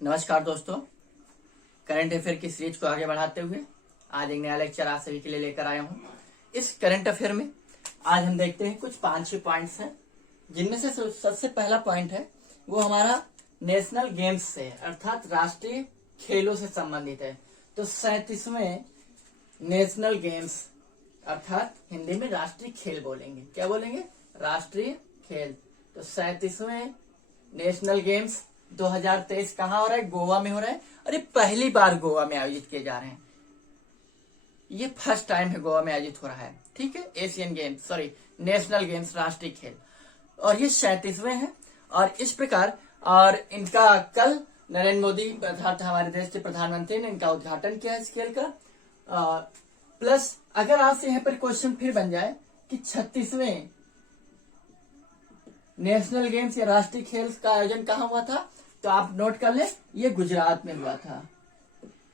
नमस्कार दोस्तों, current affair की सीरीज को आगे बढ़ाते हुए आज एक नया लेक्चर आप सभी के लिए लेकर आया हूं। इस करंट अफेयर में आज हम देखते हैं कुछ 5-6 पॉइंट्स हैं, जिनमें से सबसे पहला पॉइंट है वो हमारा नेशनल गेम्स से अर्थात राष्ट्रीय खेलों से संबंधित है। तो 37वें नेशनल गेम्स अर्थात हिंदी में राष्ट्रीय खेल बोलेंगे। क्या बोलेंगे? राष्ट्रीय खेल। तो 37वें नेशनल गेम्स 2023 कहाँ हो रहा है? गोवा में हो रहा है और ये पहली बार गोवा में आयोजित किए जा रहे हैं। ये फर्स्ट टाइम है गोवा में आयोजित हो रहा है। ठीक है, एशियन गेम्स नेशनल गेम्स राष्ट्रीय खेल, और ये 37वें हैं। और इस प्रकार और इनका कल नरेंद्र मोदी अर्थात हमारे देश के प्रधानमंत्री ने इनका उद्घाटन किया इस खेल का। प्लस अगर आपसे यहाँ पर क्वेश्चन फिर बन जाए कि 36वें नेशनल गेम्स या राष्ट्रीय खेल का आयोजन कहाँ हुआ था, तो आप नोट कर ले, ये गुजरात में हुआ था।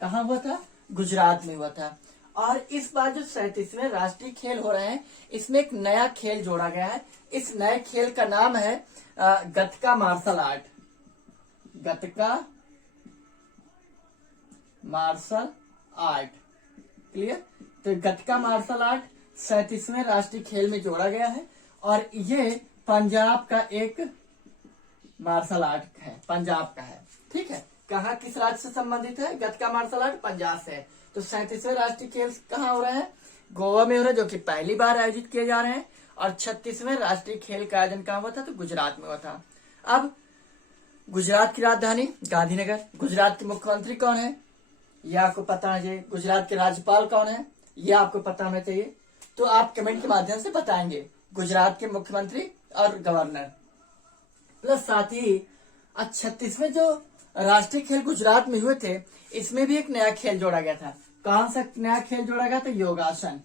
कहाँ हुआ था? गुजरात में हुआ था। और इस बार जो 37वें राष्ट्रीय खेल हो रहे हैं, इसमें एक नया खेल जोड़ा गया है। इस नए खेल का नाम है गतका मार्शल आर्ट। गतका मार्शल आर्ट। क्लियर? तो गतका मार्शल आर्ट 37वें राष्ट्रीय खेल में जोड़ा गया है और ये पंजाब का एक मार्शल आर्ट है, पंजाब का है। ठीक है, कहाँ किस राज्य से संबंधित है? गतका मार्शल आर्ट पंजाब से है। तो 37वें राष्ट्रीय खेल कहाँ हो रहे हैं? गोवा में हो रहा है, जो कि पहली बार आयोजित किए जा रहे हैं। और 36वें राष्ट्रीय खेल का आयोजन कहाँ हुआ था? तो गुजरात में हुआ था। अब गुजरात की राजधानी गांधीनगर। गुजरात के मुख्यमंत्री कौन है? यह आपको पता होना चाहिए। गुजरात के राज्यपाल कौन है? यह आपको पता होना चाहिए। तो आप कमेंट के माध्यम से बताएंगे गुजरात के मुख्यमंत्री और गवर्नर। प्लस साथ ही 36वें जो राष्ट्रीय खेल गुजरात में हुए थे, इसमें भी एक नया खेल जोड़ा गया था। कौन सा नया खेल जोड़ा गया था? योगासन।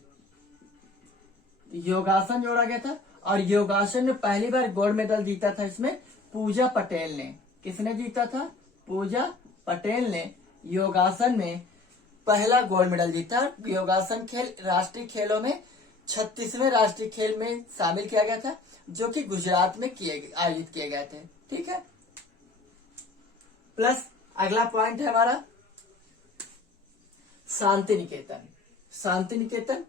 योगासन जोड़ा गया था और योगासन में पहली बार गोल्ड मेडल जीता था इसमें पूजा पटेल ने। किसने जीता था? पूजा पटेल ने योगासन में पहला गोल्ड मेडल जीता। योगासन खेल राष्ट्रीय खेलों में 36वें राष्ट्रीय खेल में शामिल किया गया था, जो कि गुजरात में आयोजित किए गए थे। ठीक है। प्लस अगला पॉइंट है हमारा शांति निकेतन। शांति निकेतन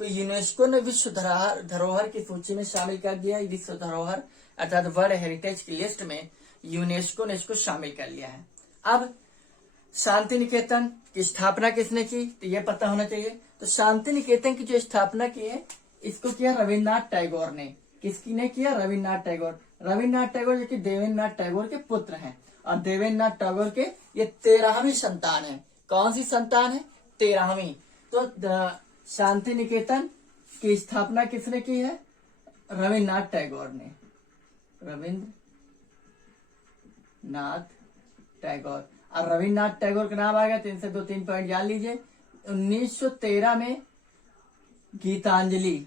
तो यूनेस्को ने विश्व धरोहर की सूची में शामिल कर दिया है। विश्व धरोहर अर्थात वर्ल्ड हेरिटेज की लिस्ट में यूनेस्को ने इसको शामिल कर लिया है। अब शांति निकेतन की स्थापना किसने की? तो ये पता होना चाहिए। तो शांति निकेतन की जो स्थापना की है, इसको किया रविन्द्रनाथ टैगोर ने। किसकी ने किया? रविन्द्रनाथ टैगोर। रविन्द्रनाथ टैगोर जो कि देवेंद्रनाथ टैगोर के पुत्र हैं और देवेंद्रनाथ टैगोर के ये 13वीं संतान है। कौन सी संतान है? 13वीं। तो शांति निकेतन की स्थापना किसने की है? रविन्द्रनाथ टैगोर ने। रविन्द्रनाथ टैगोर। और रविन्द्रनाथ टैगोर का नाम आ गया तो इनसे 2-3 पॉइंट जान लीजिए। 1913 में गीतांजलि,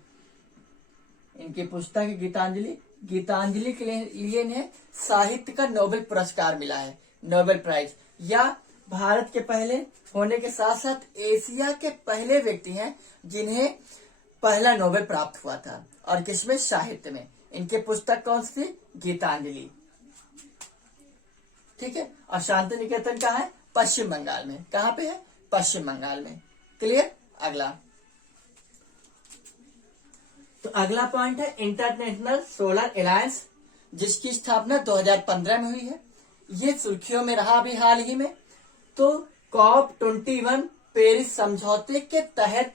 इनकी पुस्तक है गीतांजलि। गीतांजलि के लिए इन्हें साहित्य का नोबेल पुरस्कार मिला है, नोबेल प्राइज। या भारत के पहले होने के साथ साथ एशिया के पहले व्यक्ति हैं जिन्हें पहला नोबेल प्राप्त हुआ था। और किसमें? साहित्य में। इनकी पुस्तक कौन सी थी? गीतांजलि। ठीक है। और शांति निकेतन कहाँ है? पश्चिम बंगाल में। कहाँ पे है? पश्चिम बंगाल में। क्लियर? अगला तो अगला पॉइंट है इंटरनेशनल सोलर अलायंस, जिसकी स्थापना 2015 में हुई है। ये सुर्खियों में रहा अभी हाल ही में। तो COP21 पेरिस समझौते के तहत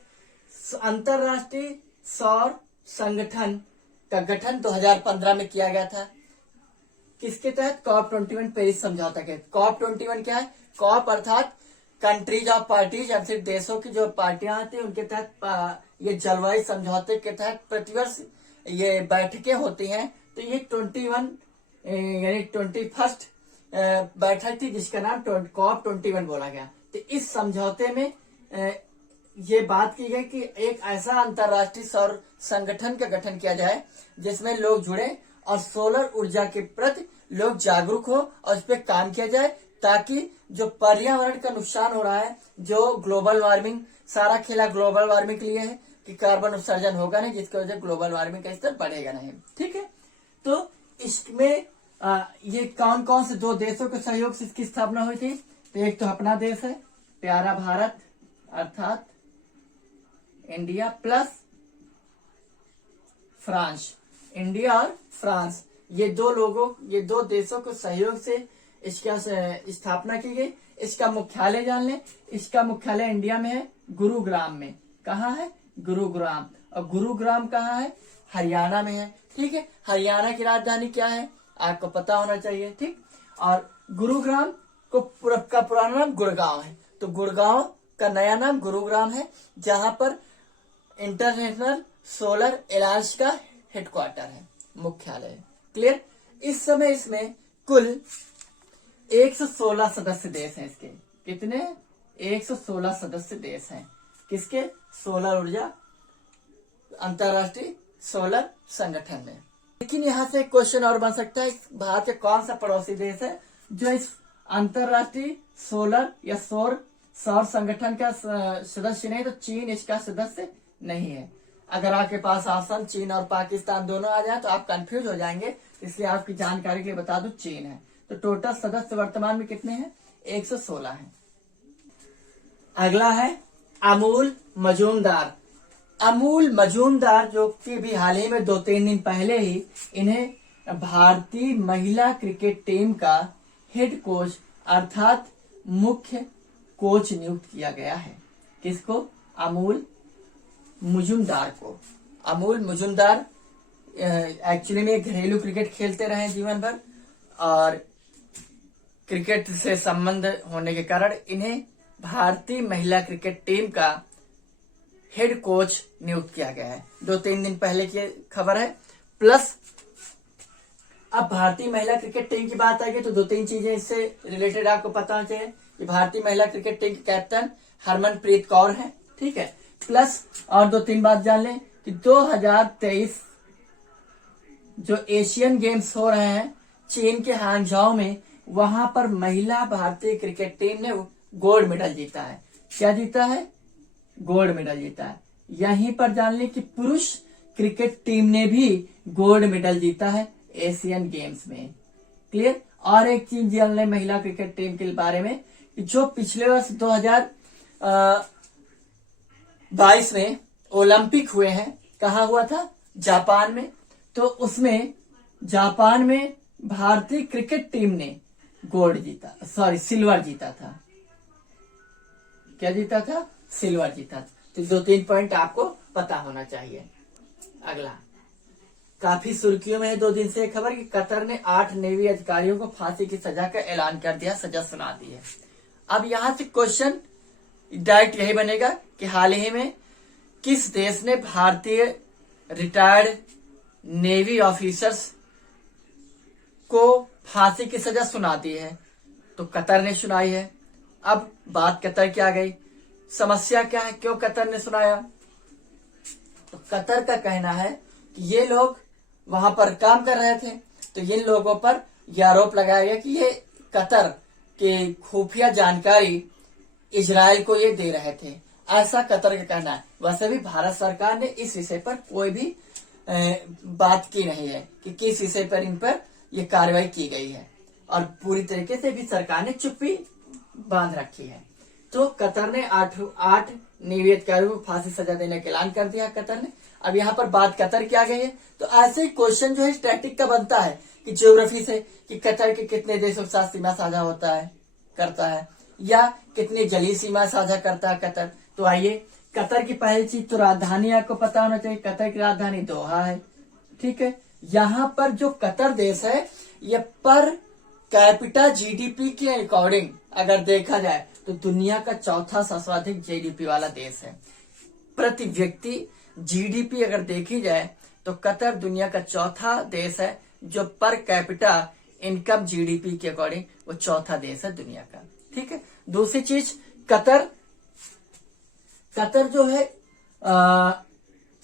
अंतरराष्ट्रीय सौर संगठन का गठन 2015 में किया गया था। किसके तहत? COP21 पेरिस समझौता के। COP21 क्या है? COP अर्थात कंट्रीज ऑफ पार्टीज या फिर देशों की जो पार्टियां आती है उनके तहत ये जलवायु समझौते के तहत प्रतिवर्ष ये बैठकें होती हैं। तो ये 21 यानी 21st बैठक थी, जिसका नाम COP21 बोला गया। तो इस समझौते में ये बात की गई कि एक ऐसा अंतरराष्ट्रीय सौर संगठन का गठन किया जाए जिसमें लोग जुड़े और सोलर ऊर्जा के प्रति लोग जागरूक हो और इस पे काम किया जाए, ताकि जो पर्यावरण का नुकसान हो रहा है, जो ग्लोबल वार्मिंग, सारा खेला ग्लोबल वार्मिंग के लिए है कि कार्बन उत्सर्जन होगा नहीं, जिसकी वजह से ग्लोबल वार्मिंग का स्तर बढ़ेगा नहीं। ठीक है। तो इसमें ये कौन कौन से दो देशों के सहयोग से इसकी स्थापना हुई थी? तो एक तो अपना देश है प्यारा भारत अर्थात इंडिया प्लस फ्रांस, इंडिया और फ्रांस, ये दो देशों के सहयोग से इसका स्थापना की गई। इसका मुख्यालय जान लें, इसका मुख्यालय इंडिया में है गुरुग्राम में। कहाँ है? गुरुग्राम। और गुरुग्राम कहाँ है? हरियाणा में है। ठीक है, हरियाणा की राजधानी क्या है आपको पता होना चाहिए। ठीक, और गुरुग्राम का पुराना नाम गुड़गांव है, तो गुड़गांव का नया नाम गुरुग्राम है, जहां पर इंटरनेशनल सोलर अलायंस का हेडक्वार्टर है, मुख्यालय है। क्लियर? इस समय इसमें कुल 116 सदस्य देश हैं। इसके कितने? 116 सदस्य देश हैं। किसके? सोलर ऊर्जा अंतरराष्ट्रीय सोलर संगठन में। लेकिन यहाँ से एक क्वेश्चन और बन सकता है, भारत का कौन सा पड़ोसी देश है जो इस अंतरराष्ट्रीय सोलर या सौर संगठन का सदस्य नहीं? तो चीन इसका सदस्य नहीं है। अगर आपके पास ऑप्शन चीन और पाकिस्तान दोनों आ जाए तो आप कंफ्यूज हो जाएंगे, इसलिए आपकी जानकारी के लिए बता दूं चीन है। तो टोटल सदस्य वर्तमान में कितने हैं? 116 हैं। अगला है अमूल मजूमदार। अमूल मजूमदार जो कि भी हाल ही में 2-3 दिन पहले ही इन्हें भारतीय महिला क्रिकेट टीम का हेड कोच अर्थात मुख्य कोच नियुक्त किया गया है। किसको? अमूल मुजुमदार को। अमूल मुजुमदार एक्चुअली में घरेलू क्रिकेट खेलते रहे जीवन भर, और क्रिकेट से संबंध होने के कारण इन्हें भारतीय महिला क्रिकेट टीम का हेड कोच नियुक्त किया गया है। 2-3 दिन पहले की खबर है। प्लस अब भारतीय महिला क्रिकेट टीम की बात आएगी तो 2-3 चीजें इससे रिलेटेड आपको पता होना चाहिए कि भारतीय महिला क्रिकेट टीम की कैप्टन हरमनप्रीत कौर है। ठीक है, प्लस और 2-3 बात जान लें कि 2023 जो एशियन गेम्स हो रहे हैं चीन के हांगझाओ में, वहां पर महिला भारतीय क्रिकेट टीम ने गोल्ड मेडल जीता है। क्या जीता है? गोल्ड मेडल जीता है। यहीं पर जान लें कि पुरुष क्रिकेट टीम ने भी गोल्ड मेडल जीता है एशियन गेम्स में। क्लियर? और एक चीज जान लें महिला क्रिकेट टीम के बारे में, जो पिछले वर्ष 2022 में ओलंपिक हुए हैं, कहाँ हुआ था? जापान में। तो उसमें जापान में भारतीय क्रिकेट टीम ने सिल्वर जीता था। क्या जीता था? सिल्वर जीता था। तो 2-3 पॉइंट आपको पता होना चाहिए। अगला काफी सुर्खियों में है 2 दिन से खबर कि कतर ने 8 नेवी अधिकारियों को फांसी की सजा का ऐलान कर दिया, सजा सुना दी है। अब यहां से क्वेश्चन डायरेक्ट यही बनेगा कि हाल ही में किस देश ने भारतीय रिटायर्ड नेवी ऑफिसर्स को फांसी की सजा सुना दी है? तो कतर ने सुनाई है। अब बात कतर की आ गई, समस्या क्या है, क्यों कतर ने सुनाया? तो कतर का कहना है कि ये लोग वहां पर काम कर रहे थे, तो इन लोगों पर यह आरोप लगाया गया कि ये कतर के खुफिया जानकारी इजराइल को ये दे रहे थे, ऐसा कतर का कहना है। वैसे भी भारत सरकार ने इस विषय पर कोई भी बात की नहीं है कि किस विषय पर इन पर ये कार्रवाई की गई है, और पूरी तरीके से भी सरकार ने चुप्पी बांध रखी है। तो कतर ने 8 नेवी अधिकारियों को फांसी सजा देने का ऐलान कर दिया कतर ने। अब यहाँ पर बात कतर की आ गई है, तो ऐसे क्वेश्चन जो है स्टैटिक का बनता है कि ज्योग्राफी से कि कतर के कितने देशों के साथ सीमा साझा करता है या कितनी जलीय सीमा साझा करता है कतर। तो आइए, कतर की पहली चीज तो राजधानी आपको पता होना चाहिए। कतर की राजधानी दोहा है। ठीक है, यहाँ पर जो कतर देश है ये पर कैपिटा जीडीपी के अकॉर्डिंग अगर देखा जाए तो दुनिया का चौथा सर्वाधिक जीडीपी वाला देश है। प्रति व्यक्ति जीडीपी अगर देखी जाए तो कतर दुनिया का चौथा देश है जो पर कैपिटा इनकम जीडीपी के अकॉर्डिंग वो चौथा देश है दुनिया का। ठीक है, दूसरी चीज कतर जो है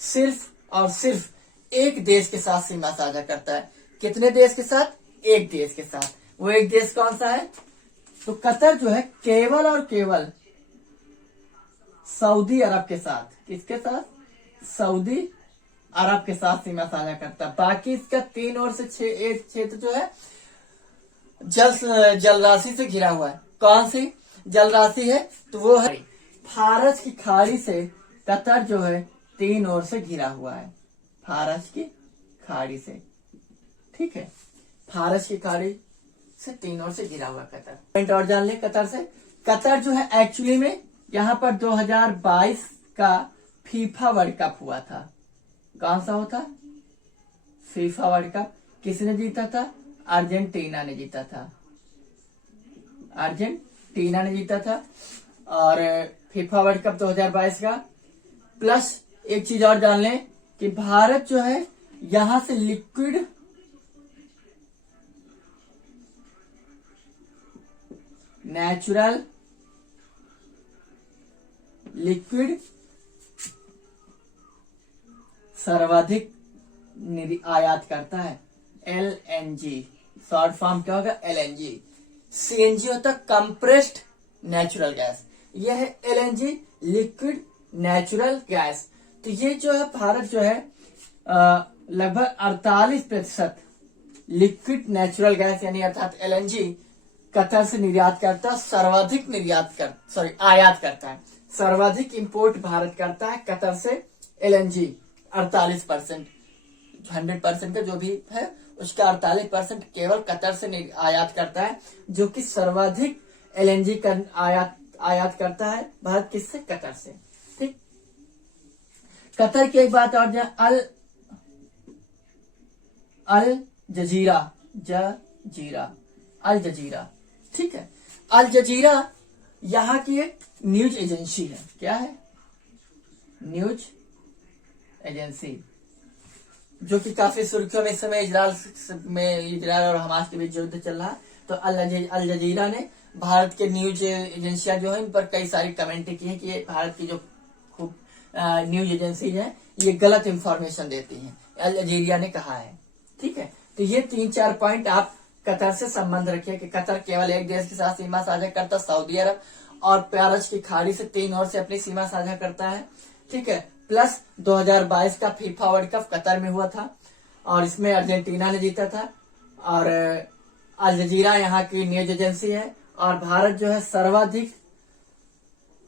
सिर्फ और सिर्फ एक देश के साथ सीमा साझा करता है। कितने देश के साथ? एक देश के साथ। वो एक देश कौन सा है? तो कतर जो है केवल और केवल सऊदी अरब के साथ, किसके साथ? सऊदी अरब के साथ सीमा साझा करता है। बाकी इसका 3 ओर से एक क्षेत्र जो है जल राशि से घिरा हुआ है। कौन सी जल राशि है? तो वो है फारस की खाड़ी से कतर जो है 3 ओर से घिरा हुआ है। फारस की खाड़ी से, ठीक है, फारस की खाड़ी से 3 ओर से घिरा हुआ कतर। पॉइंट और जान ले कतर से। कतर जो है एक्चुअली में यहाँ पर 2022 का फीफा वर्ल्ड कप हुआ था। कौन सा होता? FIFA world cup. किसने जीता था? अर्जेंटीना ने जीता था। अर्जेंटीना ने जीता था। और फीफा वर्ल्ड कप 2022 का। प्लस एक चीज और जान लें कि भारत जो है यहां से लिक्विड नेचुरल लिक्विड सर्वाधिक आयात करता है। LNG शॉर्ट फॉर्म क्या होगा? LNG। CNG होता है कंप्रेस्ड नेचुरल गैस, यह है LNG लिक्विड नेचुरल गैस। तो ये जो है भारत जो है लगभग 48% लिक्विड नेचुरल गैस यानी अर्थात LNG कतर से निर्यात करता है। सर्वाधिक आयात करता है। सर्वाधिक इंपोर्ट भारत करता है कतर से LNG 48%। 100% का जो भी है उसका 48% केवल कतर से आयात करता है, जो कि सर्वाधिक LNG का आयात करता है भारत। किससे? कतर से। ठीक। कतर की एक बात और अल जजीरा, ठीक है। अल जजीरा यहाँ की एक न्यूज एजेंसी है। क्या है? न्यूज एजेंसी, जो कि काफी सुर्खियों में इस समय इजरायल और हमास के बीच युद्ध चल रहा है। तो अल जजीरा ने भारत के न्यूज एजेंसियां जो है इन पर कई सारी कमेंट की है कि ये भारत की जो खूब न्यूज एजेंसी है ये गलत इंफॉर्मेशन देती हैं। अल जजीरा ने कहा है, ठीक है। तो ये 3-4 पॉइंट आप कतर से संबंध रखिए कि कतर केवल एक देश के साथ सीमा साझा करता, सऊदी अरब, और फारस की खाड़ी से 3 ओर से अपनी सीमा साझा करता है, ठीक है। प्लस 2022 का फीफा वर्ल्ड कप कतर में हुआ था और इसमें अर्जेंटीना ने जीता था। और अल जजीरा यहाँ की न्यूज एजेंसी है। और भारत जो है सर्वाधिक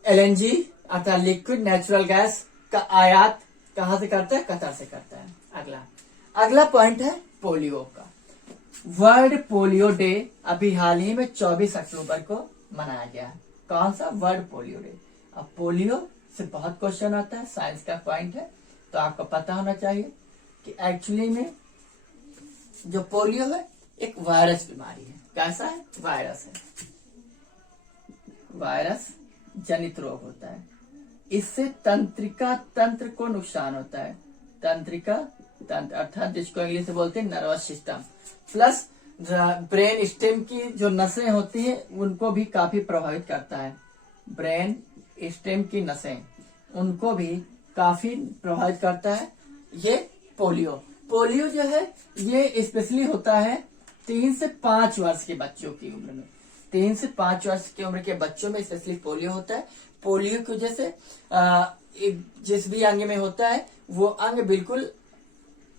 LNG अर्थात लिक्विड नेचुरल गैस का आयात कहां से करता है? कतर से करता है। अगला पॉइंट है पोलियो का। वर्ल्ड पोलियो डे अभी हाल ही में 24 अक्टूबर को मनाया गया है। कौन सा? World polio day. अब पोलियो से बहुत क्वेश्चन आता है, साइंस का पॉइंट है, तो आपको पता होना चाहिए कि एक्चुअली में जो पोलियो है एक वायरस बीमारी है। कैसा है? वायरस है। वायरस जनित रोग होता है। इससे तंत्रिका तंत्र को नुकसान होता है। तंत्रिका तंत्र अर्थात जिसको इंग्लिश में बोलते हैं nervous system, plus brain stem की जो नसें होती है उनको भी काफी प्रभावित करता है। ब्रेन स्टेम की नसें उनको भी काफी प्रभावित करता है ये पोलियो। पोलियो जो है ये स्पेशली होता है 3 से 5 वर्ष के बच्चों की उम्र में। 3 से 5 वर्ष की उम्र के बच्चों में स्पेशली पोलियो होता है। पोलियो की वजह से जिस भी अंग में होता है वो अंग बिल्कुल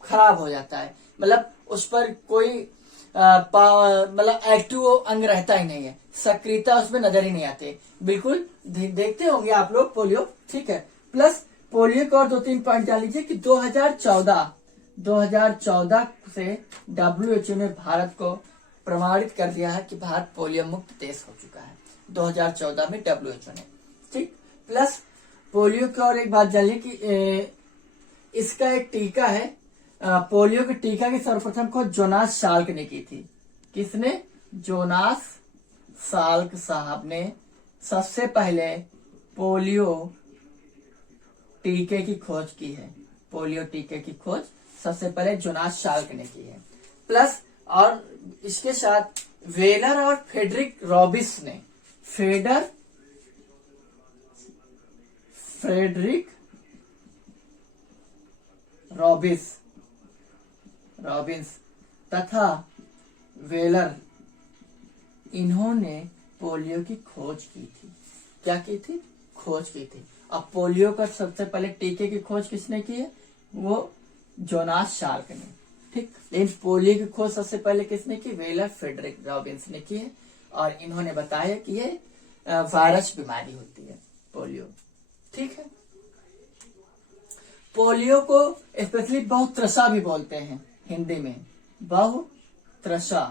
खराब हो जाता है, मतलब उस पर कोई मतलब एक्टिव अंग रहता ही नहीं है, सक्रियता उसमें नजर ही नहीं आती। बिल्कुल देखते होंगे आप लोग पोलियो, ठीक है। प्लस पोलियो को और 2-3 पॉइंट जान लीजिए कि 2014 से WHO ने भारत को प्रमाणित कर दिया है कि भारत पोलियो मुक्त देश हो चुका है 2014 में WHO ने, ठीक। प्लस पोलियो की और एक बात जान लीजिए कि इसका एक टीका है। पोलियो के टीका की सर्वप्रथम खोज जोनास साल्क ने की थी। किसने? जोनास साल्क साहब ने सबसे पहले पोलियो टीके की खोज की है। पोलियो टीके की खोज सबसे पहले जोनास साल्क ने की है। प्लस और इसके साथ वेलर और फ्रेडरिक रॉबिन्स ने फ्रेडरिक रॉबिन्स तथा वेलर, इन्होंने पोलियो की खोज की थी। क्या की थी? खोज की थी। अब पोलियो का सबसे पहले टीके की खोज किसने की है? वो जोनास साल्क ने, ठीक। लेकिन पोलियो की खोज सबसे पहले किसने की? वेलर फ्रेडरिक रॉबिन्स ने की है, और इन्होंने बताया कि ये वायरस बीमारी होती है पोलियो। ठीक है। पोलियो को स्पेशली बहुत्रषा भी बोलते हैं हिंदी में, बहुत्रषा।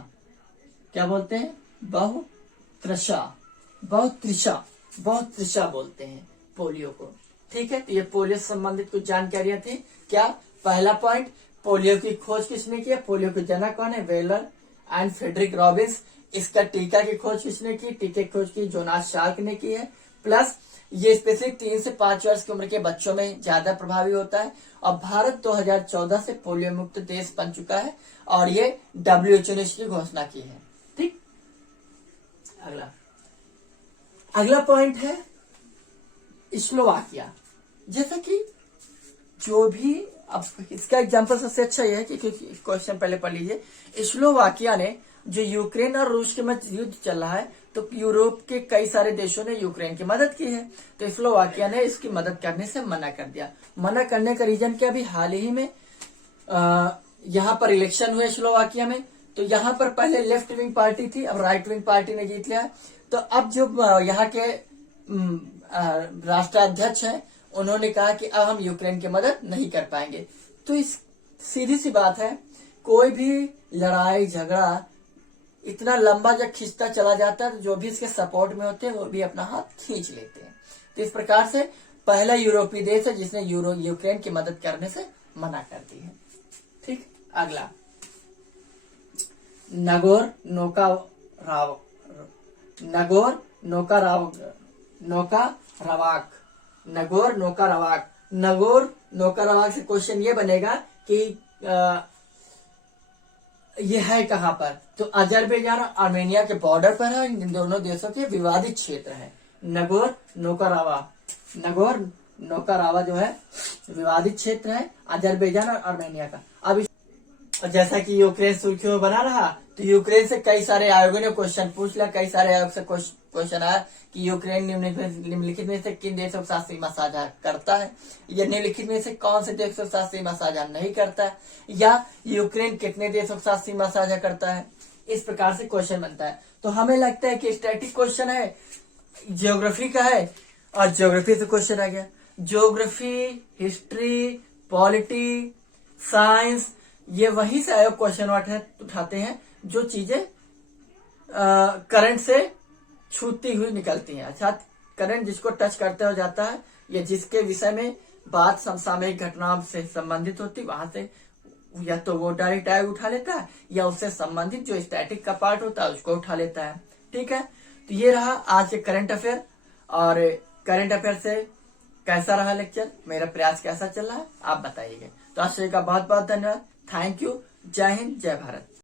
क्या बोलते हैं? बहुत्रषा, बहुत्रिषा बोलते हैं पोलियो को। ठीक है। तो ये पोलियो से संबंधित कुछ जानकारियां थी। क्या? पहला पॉइंट, पोलियो की खोज किसने की है? पोलियो के जनक कौन है? Weller and Frederick Robbins. इसका टीका की खोज किसने की? टीके की खोज की जोनास शार्क ने की है। प्लस ये स्पेशली 3 से 5 वर्ष की उम्र के बच्चों में ज्यादा प्रभावी होता है, और भारत 2014 से पोलियो मुक्त देश बन चुका है, और ये WHO ने इसकी घोषणा की है। ठीक। अगला पॉइंट है स्लोवाकिया। जैसा कि जो भी, अब इसका एग्जांपल सबसे अच्छा यह है कि क्वेश्चन पहले पढ़ लीजिए। स्लोवाकिया ने, जो यूक्रेन और रूस के मध्य युद्ध चल रहा है, तो यूरोप के कई सारे देशों ने यूक्रेन की मदद की है, तो स्लोवाकिया ने इसकी मदद करने से मना कर दिया। मना करने का रीजन क्या? अभी हाल ही में यहाँ पर इलेक्शन हुए स्लोवाकिया में, तो यहाँ पर पहले लेफ्ट विंग पार्टी थी, अब राइट विंग पार्टी ने जीत लिया है। तो अब जो यहाँ के राष्ट्राध्यक्ष हैं, उन्होंने कहा कि अब हम यूक्रेन की मदद नहीं कर पाएंगे। तो इस सीधी सी बात है, कोई भी लड़ाई झगड़ा इतना लंबा जब खींचता चला जाता है, तो जो भी इसके सपोर्ट में होते हैं वो भी अपना हाथ खींच लेते हैं। तो इस प्रकार से पहला यूरोपीय देश है जिसने यूक्रेन की मदद करने से मना कर दी है। ठीक। अगला, नगोर नोकारावाक से क्वेश्चन ये बनेगा कि ये है कहाँ पर? तो अजरबैजान और आर्मेनिया के बॉर्डर पर है, इन दोनों देशों के विवादित क्षेत्र है नगोर नोकारावा जो है विवादित क्षेत्र है अजरबैजान और आर्मेनिया का। अब जैसा कि यूक्रेन सुर्खियों में बना रहा, तो यूक्रेन से कई सारे आयोगों ने क्वेश्चन पूछ लिया, कई सारे आयोग से क्वेश्चन आया कि यूक्रेन निम्नलिखित में से किन देशों के साथ सीमा साझा करता है, या निम्नलिखित में से कौन से देशों के साथ सीमा साझा नहीं करता है, या यूक्रेन कितने देशों के साथ सीमा साझा करता है। इस प्रकार से क्वेश्चन बनता है। तो हमें लगता है कि स्टैटिक क्वेश्चन है, ज्योग्राफी का है, और ज्योग्राफी से क्वेश्चन आ गया। ज्योग्राफी, हिस्ट्री, पॉलिटी, साइंस, ये वही से आयोग क्वेश्चन उठाते हैं जो चीजें करंट से छूती हुई निकलती हैं, अर्थात करंट जिसको टच करते हो जाता है, या जिसके विषय में बात समसामयिक घटनाओं से संबंधित होती, वहां से या तो वो डायरेक्ट आयोग उठा लेता है, या उससे संबंधित जो स्टैटिक का पार्ट होता है उसको उठा लेता है। ठीक है। तो ये रहा आज के करंट अफेयर। और करंट अफेयर से कैसा रहा लेक्चर, मेरा प्रयास कैसा चल रहा है, आप बताइएगा। तो आज का बहुत बहुत धन्यवाद। Thank you. जय हिंद, जय भारत।